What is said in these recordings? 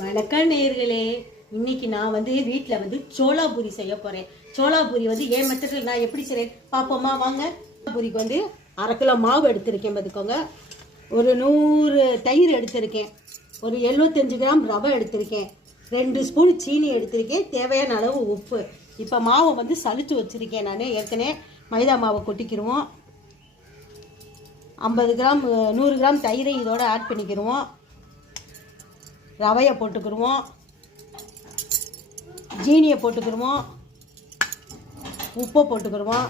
வணக்கம் நேயர்களே. இன்னைக்கு நான் வீட்டில் சோளாபூரி செய்ய போகிறேன். சோளாபூரி என் மெத்தடில் நான் எப்படி செய்கிறேன் பார்ப்போமா வாங்க. பூரிக்கு 1/2 கிலோ மாவு எடுத்திருக்கேன் பார்த்துக்கோங்க. ஒரு 100 தயிர் எடுத்திருக்கேன். ஒரு 75 கிராம் ரவை எடுத்திருக்கேன். 2 ஸ்பூன் சீனி எடுத்திருக்கேன். தேவையான அளவு உப்பு. இப்போ மாவை சலிச்சு வச்சுருக்கேன். நான் ஏற்கனவே மைதா மாவை கொட்டிக்கிடுவோம். 50 கிராம் 100 கிராம் தயிரை இதோட ஆட் பண்ணிக்கிடுவோம். ரவையை போட்டுக்கிடுவோம். ஜீனியை போட்டுக்கிடுவோம். உப்பை போட்டுக்கிடுவோம்.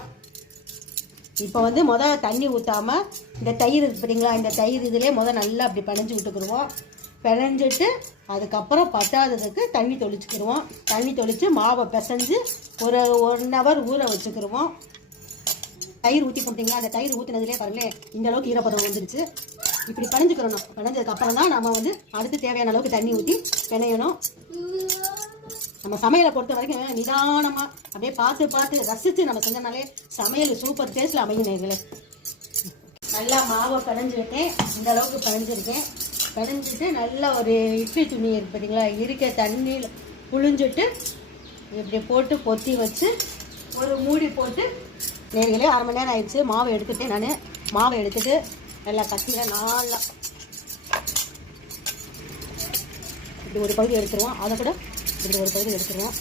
இப்போ முதல் தண்ணி ஊற்றாமல் இந்த தயிர் பார்த்தீங்களா, இந்த தயிர் இதிலே நல்லா அப்படி பிணைஞ்சு விட்டுக்கிடுவோம். பிணைஞ்சிட்டு அதுக்கப்புறம் பத்தாததுக்கு தண்ணி தொளிச்சுக்கிடுவோம். தண்ணி தொளித்து மாவை பிசைஞ்சு ஒரு 1 ஹவர் ஊற வச்சுக்கிடுவோம். தயிர் ஊற்றி கொடுத்தீங்களா, அந்த தயிர் ஊற்றினதுலேயே பாருங்களேன் இந்த அளவுக்கு ஈரப்பதம் வந்துருச்சு. இப்படி பிணைஞ்சுக்கிறணும். பிணைஞ்சதுக்கப்புறம் தான் நம்ம அடுத்து தேவையான அளவுக்கு தண்ணி ஊற்றி பிணையணும். நம்ம சமையலை பொறுத்த வரைக்கும் நிதானமாக அப்படியே பார்த்து ரசித்து நம்ம செஞ்சனாலே சமையல் சூப்பர் டேஸ்ட்டில் அமையும் நேர்களே. நல்லா மாவை பிணைஞ்சுக்கிட்டேன். இந்த அளவுக்கு பிணைஞ்சிருக்கேன். பிணைஞ்சிட்டு நல்லா ஒரு இட்லி துணி இருக்கு பார்த்தீங்களா, இருக்க தண்ணியில் புழிஞ்சிட்டு இப்படி போட்டு பொத்தி வச்சு ஒரு மூடி போட்டு நேர்களே 1/2 மணி நேரம் ஆயிடுச்சு. மாவை எடுத்துகிட்டேன். நான் மாவை எடுத்துகிட்டு நல்லா கத்தியில் நல்லா இப்படி ஒரு பகுதி எடுத்துருவோம். அதை கூட இப்படி ஒரு பகுதி எடுத்துருவோம்.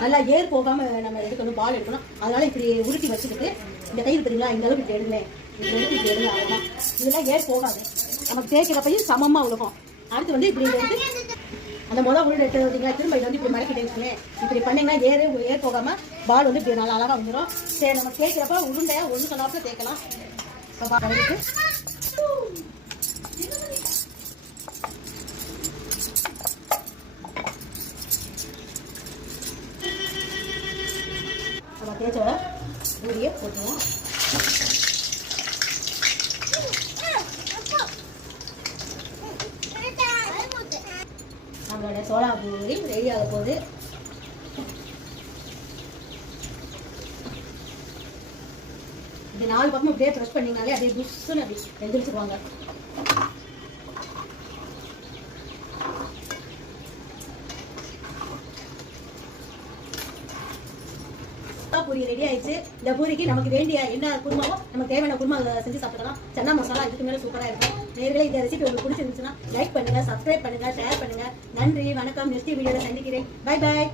நல்லா ஏர் போகாமல் நம்ம எடுக்கணும், பால் எடுக்கணும். அதனால இப்படி உருட்டி வச்சுக்கிட்டு இந்த தயிர் தெரியுங்களா, இந்த அளவுக்கு இப்படி எடுங்களேன். இப்படி எடுத்து இப்படி எடுங்க. அவ்வளோதான். இதெல்லாம் ஏர் போகாது. நமக்கு தேய்க்கிறப்பையும் சமமாக விழுகும். அடுத்து இப்படி அந்த உருண்டை எடுத்து வந்தீங்களா, திரும்ப இது இப்படி மடக்கிட்டே இப்படி பண்ணிங்கன்னா ஏர் போகாமல் பால் இப்படி நல்லா அழகாக வந்துடும். சரி, நம்ம தேய்க்கிறப்ப உருண்டையாக ஒன்று சொல்லாப்பில் தேய்க்கலாம். கலந்துட்டு நம்ம தேய்ச்சோட பூரியை போட்டுருவோம். நம்மளோட சோளாபூரி ரெடி ஆக போகுது. இது 4 பக்கமும் அப்படியே ப்ரெஸ் பண்ணிங்கனாலே அப்படியே புஷ்ஷுன்னு அப்படி எந்திரிச்சிருவாங்க. பூரி ரெடி ஆயிடுச்சு. இந்த பூரிக்கு நமக்கு வேண்டிய என்ன குருமாவோ நமக்கு தேவையான குருமா செஞ்சு சாப்பிடலாம். சன்னா மசாலா இதுக்கு மேலே சூப்பராக இருக்கும். நேர்களே இந்த ரெசிபி உங்களுக்கு பிடிச்சிருந்துச்சுன்னா லைக் பண்ணுங்க, சப்ஸ்கிரைப் பண்ணுங்க, ஷேர் பண்ணுங்க. நன்றி, வணக்கம். நெக்ஸ்ட் வீடியோவில் சந்திக்கிறேன். Bye bye.